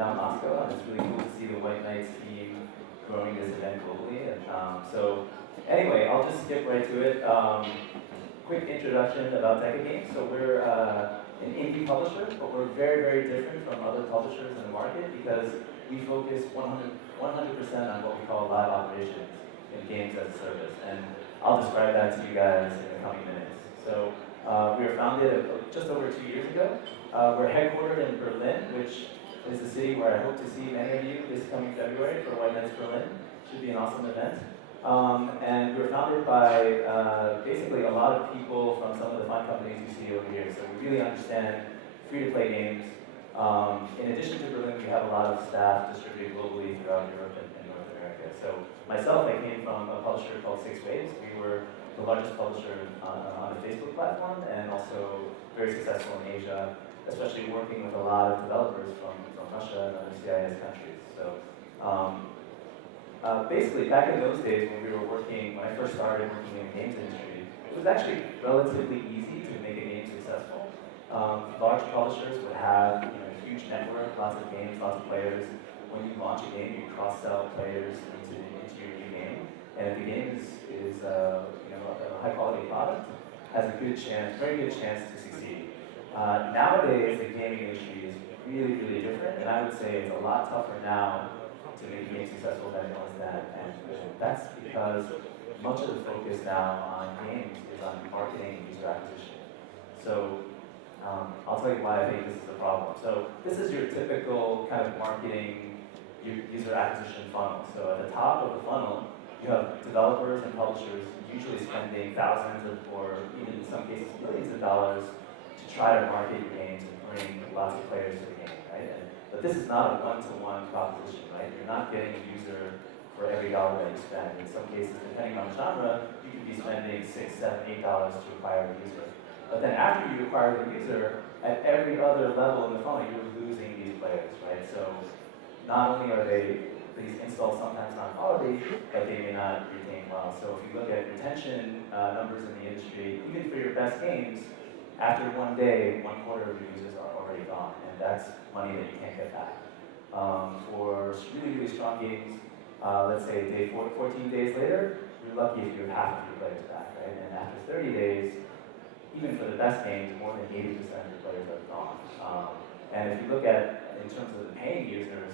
down Moscow, and it's really cool to see the White Knights team growing this event globally. And so anyway, I'll just skip right to it. Quick introduction about DECA Games. So we're an indie publisher, but we're very, very different from other publishers in the market because we focus 100% on what we call live operations in games as a service. And I'll describe that to you guys in the coming minutes. So we were founded just over 2 years ago. We're headquartered in Berlin, which is a city where I hope to see many of you this coming February for White Nights Berlin. Should be an awesome event. And we were founded by basically a lot of people from some of the fun companies you see over here. So we really understand free-to-play games. In addition to Berlin, we have a lot of staff distributed globally throughout Europe and North America. So myself, I came from a publisher called 6 Waves. We were the largest publisher on the Facebook platform and also very successful in Asia, especially working with a lot of developers from Russia and other CIS countries. So basically, back in those days when when I first started working in the games industry, it was actually relatively easy to make a game successful. Large publishers would have a huge network, lots of games, lots of players. When you launch a game, you cross-sell players into your new game. And if the game is a high-quality product, has a good chance, very good chance to succeed. Nowadays, the gaming industry is really, really different, and I would say it's a lot tougher now to make a game successful than it was then. And that's because much of the focus now on games is on marketing and user acquisition. So I'll tell you why I think this is a problem. So this is your typical kind of marketing user acquisition funnel. So at the top of the funnel, you have developers and publishers usually spending thousands or even in some cases millions of dollars to try to market your games and bring lots of players to the game, right? But this is not a one-to-one proposition, right? You're not getting a user for every dollar that you spend. In some cases, depending on the genre, you could be spending $6, $7, $8 to acquire a user. But then after you acquire the user, at every other level in the funnel, you're losing these players, right? So not only are these installs sometimes not quality, but they may not retain well. So if you look at retention numbers in the industry, even for your best games, after one day, 1/4 of your users are already gone, and that's money that you can't get back. For really, really strong games, let's say day 14 days later, you're lucky if you have half of your players back, right? And after 30 days, even for the best games, more than 80% of your players are gone. And if you look at, in terms of the paying users,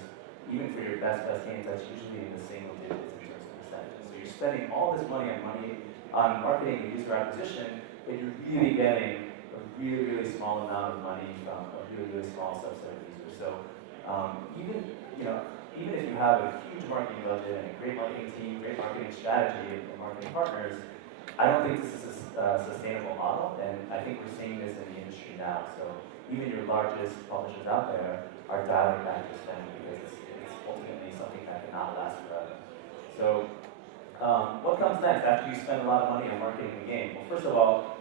even for your best games, that's usually in the single digits in terms of percentages. So you're spending all this money on marketing and user acquisition, but you're really getting a really, really small amount of money from a really, really small subset of users. So even if you have a huge marketing budget and a great marketing team, great marketing strategy, and marketing partners, I don't think this is a sustainable model, and I think we're seeing this in the industry now. So even your largest publishers out there are dialing back their spending because it's ultimately something that cannot last forever. So what comes next after you spend a lot of money on marketing the game? Well, first of all,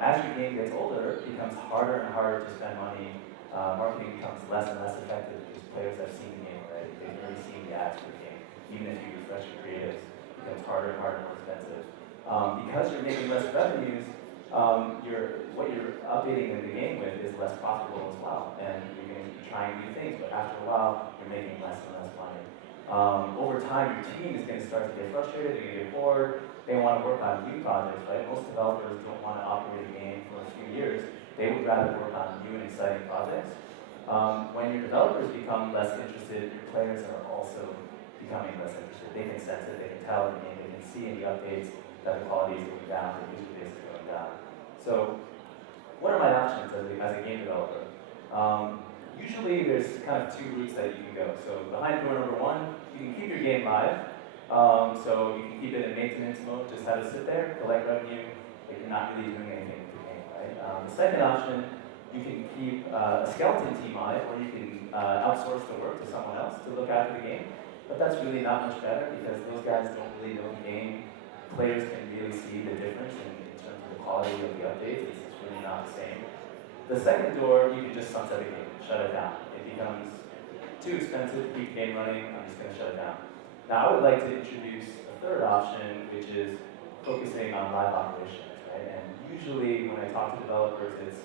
as your game gets older, it becomes harder and harder to spend money. Marketing becomes less and less effective because players have seen the game already. They've already seen the ads for the game. Even if you refresh your creatives, it becomes harder and harder and more expensive. Because you're making less revenues, what you're updating the game with is less profitable as well. And you're going to be trying new things, but after a while, you're making less and less money. Over time, your team is going to start to get frustrated, they're going to get bored, they want to work on new projects, right? Most developers don't want to operate a game for a few years. They would rather work on new and exciting projects. When your developers become less interested, your players are also becoming less interested. They can sense it, they can tell the game, they can see in the updates that the quality is going down, the user base is going down. So what are my options as a game developer? Usually there's kind of 2 routes that you can go. So behind door number 1, you can keep your game live. So you can keep it in maintenance mode, just have it sit there, collect revenue, but you're not really doing anything with the game, right? The second option, you can keep a skeleton team on it, or you can outsource the work to someone else to look after the game. But that's really not much better because those guys don't really know the game. Players can really see the difference in terms of the quality of the updates. It's really not the same. The second door, you can just sunset the game, shut it down. It becomes too expensive to keep the game running, I'm just going to shut it down. Now, I would like to introduce a third option, which is focusing on live operations, right? And usually, when I talk to developers, it's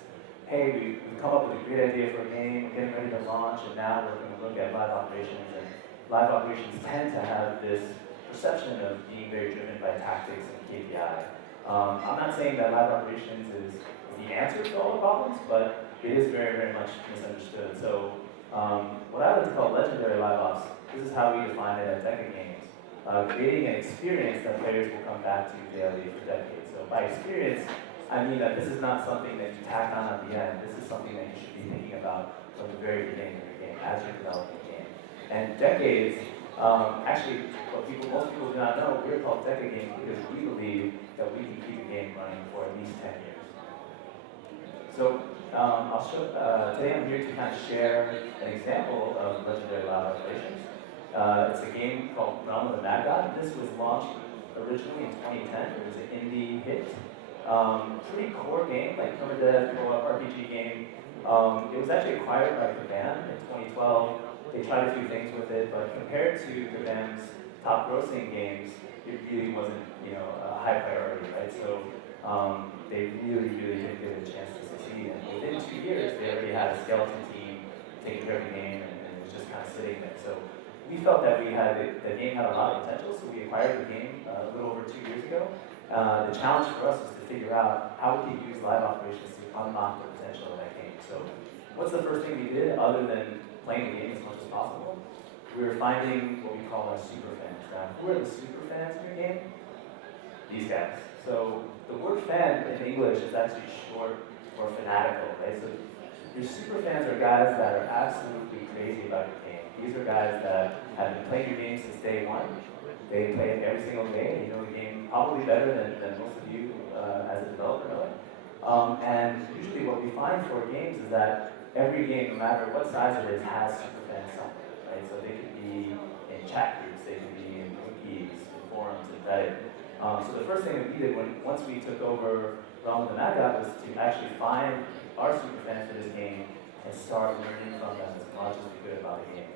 hey, we've come up with a great idea for a game, we're getting ready to launch, and now we're going to look at live operations. And live operations tend to have this perception of being very driven by tactics and KPI. I'm not saying that live operations is the answer to all the problems, but it is very, very much misunderstood. So what I like to call legendary live ops, this is how we define it at DECA Games. Creating an experience that players will come back to daily for decades. So by experience, I mean that this is not something that you tack on at the end. This is something that you should be thinking about from the very beginning of your game, as you're developing the game. And decades, actually, most people do not know, we're called DECA Games because we believe that we can keep a game running for at least 10 years. So today I'm here to kind of share an example of legendary live operations. It's a game called Realm of the Mad God. This was launched originally in 2010. It was an indie hit. Pretty core game, like permadeath, co-op RPG game. It was actually acquired by Kabam in 2012. They tried a few things with it, but compared to Kabam's top grossing games, it really wasn't, a high priority, right? So they really, really didn't give it a chance to succeed. And within 2 years, they already had a skeleton team taking care of the game, and it was just kind of sitting there. So we felt that the game had a lot of potential, so we acquired the game a little over 2 years ago. The challenge for us was to figure out how we could use live operations to unlock the potential of that game. So what's the first thing we did other than playing the game as much as possible? We were finding what we call our super fans. Now, who are the super fans in your game? These guys. So the word fan in English is actually short for fanatical, right? So your super fans are guys that are absolutely crazy about your game. These are guys that have been playing your game since day one. They play it every single day. They know the game probably better than most of you as a developer know it. And usually what we find for games is that every game, no matter what size it is, has super fans somewhere, right? So they could be in chat groups, they could be in wikis, in forums, and Reddit. So the first thing that we did once we took over Realm of the Mad God was to actually find our super fans for this game and start learning from them as much as we could about the game.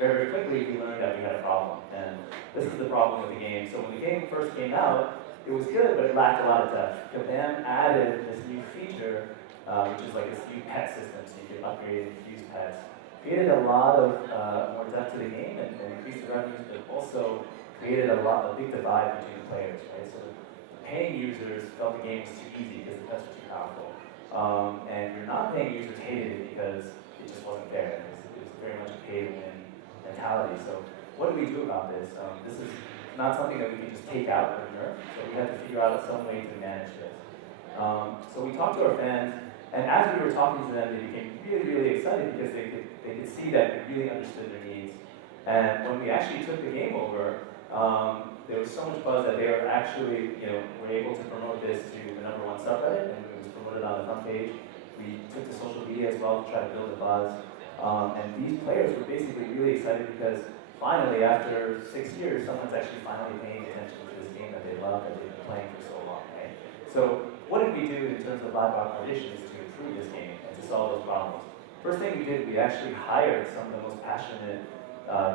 Very, very quickly, we learned that we had a problem. And this is the problem with the game. So when the game first came out, it was good, but it lacked a lot of depth. Kabam added this new feature, which is like this new pet system, so you can upgrade and use pets. Created a lot of more depth to the game and increased the revenues, but also created a big divide between the players, right? So paying users felt the game was too easy because the pets were too powerful. And your non-paying users hated it because it just wasn't fair. It was very much a pay-to-win mentality. So what do we do about this? This is not something that we can just take out or nerf, so we had to figure out some way to manage this. So we talked to our fans, and as we were talking to them, they became really, really excited because they could see that we really understood their needs. And when we actually took the game over, there was so much buzz that they were actually, were able to promote this to the #1 subreddit, and it was promoted on the front page. We took to social media as well to try to build a buzz. And these players were basically really excited because finally, after 6 years, someone's actually finally paying attention to this game that they love, that they've been playing for so long, right? So what did we do in terms of live operations to improve this game and to solve those problems? First thing we did, we actually hired some of the most passionate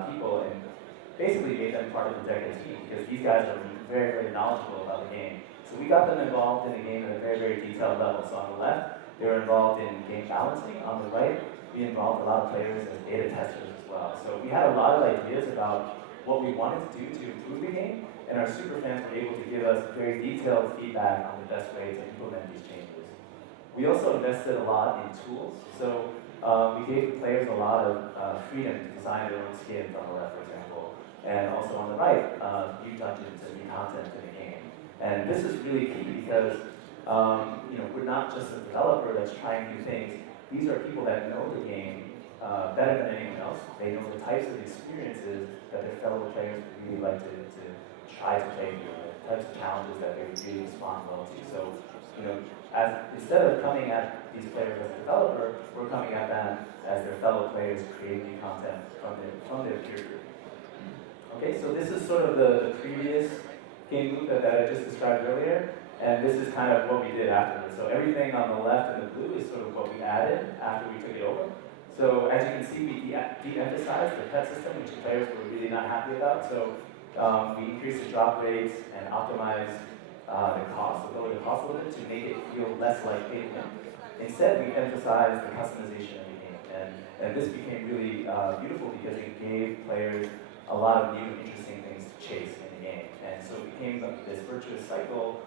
people and basically made them part of the DECA team because these guys are very, very knowledgeable about the game. So we got them involved in the game at a very, very detailed level. So on the left, they were involved in game balancing. On the right, we involved a lot of players as beta testers as well. So we had a lot of ideas about what we wanted to do to improve the game, and our super fans were able to give us very detailed feedback on the best way to implement these changes. We also invested a lot in tools. So we gave the players a lot of freedom to design their own skins on the left, for example. And also on the right, new dungeons and new content in the game. And this is really key because we're not just a developer that's trying new things. These are people that know the game better than anyone else. They know the types of experiences that their fellow players would really like to try to play through, the types of challenges that they would really respond well to. So, instead of coming at these players as a developer, we're coming at them as their fellow players creating new content from their peer group. Okay, so this is sort of the previous game loop that I just described earlier. And this is kind of what we did afterwards. So everything on the left in the blue is sort of what we added after we took it over. So as you can see, we de-emphasized the pet system, which the players were really not happy about. So we increased the drop rates and optimized the cost, lowered the cost. sauce a little bit to make it feel less like pay to win. Instead, we emphasized the customization of the game. And this became really beautiful because it gave players a lot of new and interesting things to chase in the game. And so it became this virtuous cycle.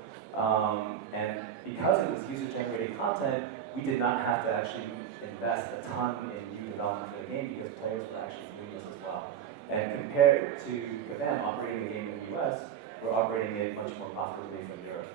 And because it was user-generated content, we did not have to actually invest a ton in new development for the game because players were actually doing this as well. And compared to them operating the game in the US, we're operating it much more profitably from Europe.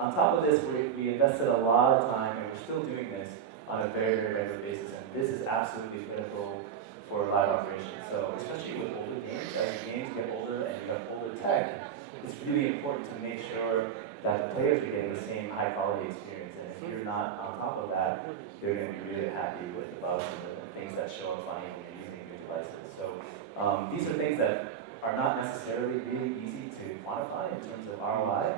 On top of this, we invested a lot of time, and we're still doing this on a very, very regular basis, and this is absolutely critical for live operations. So especially with older games, as the games get older and you have older tech, it's really important to make sure that the players are getting the same high quality experience. And if you're not on top of that, they're going to be really happy with the bugs and the things that show up funny when you're using your devices. So these are things that are not necessarily really easy to quantify in terms of ROI,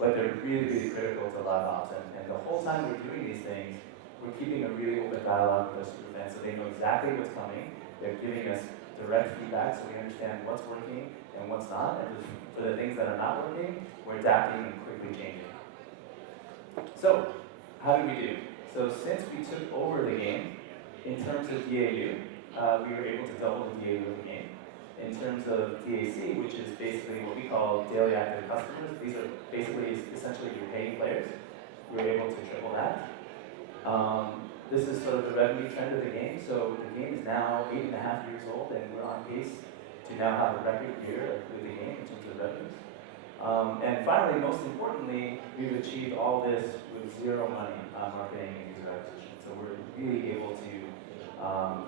but they're really, really critical to live ops. And the whole time we're doing these things, we're keeping a really open dialogue with our super fans so they know exactly what's coming. They're giving us direct feedback so we understand what's working and what's not. And for the things that are not working, we're adapting and quickly changing. So, how did we do? So since we took over the game, in terms of DAU, we were able to double the DAU of the game. In terms of DAC, which is basically what we call daily active customers, these are basically essentially your paying players, we were able to triple that. This is sort of the revenue trend of the game. So the game is now 8.5 years old, and we're on pace to now have a record year with the game in terms of revenues. And finally, most importantly, we've achieved all this with zero money on marketing and user acquisition. So we're really able to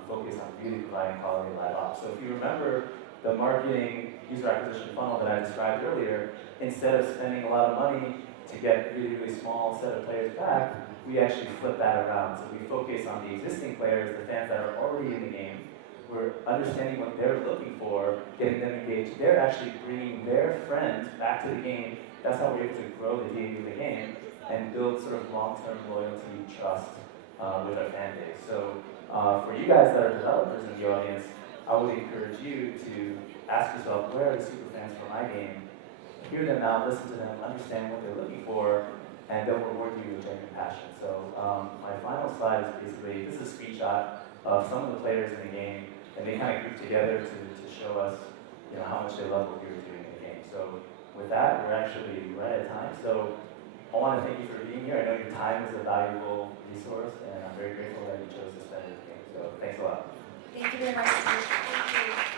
focus on really providing quality live ops. So if you remember the marketing user acquisition funnel that I described earlier, instead of spending a lot of money to get a really, really small set of players back, we actually flip that around. So we focus on the existing players, the fans that are already in the game. We're understanding what they're looking for, getting them engaged. They're actually bringing their friends back to the game. That's how we're able to grow the DAU of the game and build sort of long-term loyalty, trust with our fan base. So for you guys that are developers in the audience, I would encourage you to ask yourself, where are the super fans for my game? Hear them out, listen to them, understand what they're looking for, and they'll reward you with genuine passion. So my final slide is basically, this is a screenshot of some of the players in the game, and they kind of group together to show us, how much they love what we were doing in the game. So with that, we're actually right at time. So I want to thank you for being here. I know your time is a valuable resource, and I'm very grateful that you chose to spend it with me. So thanks a lot. Thank you very much. Thank you.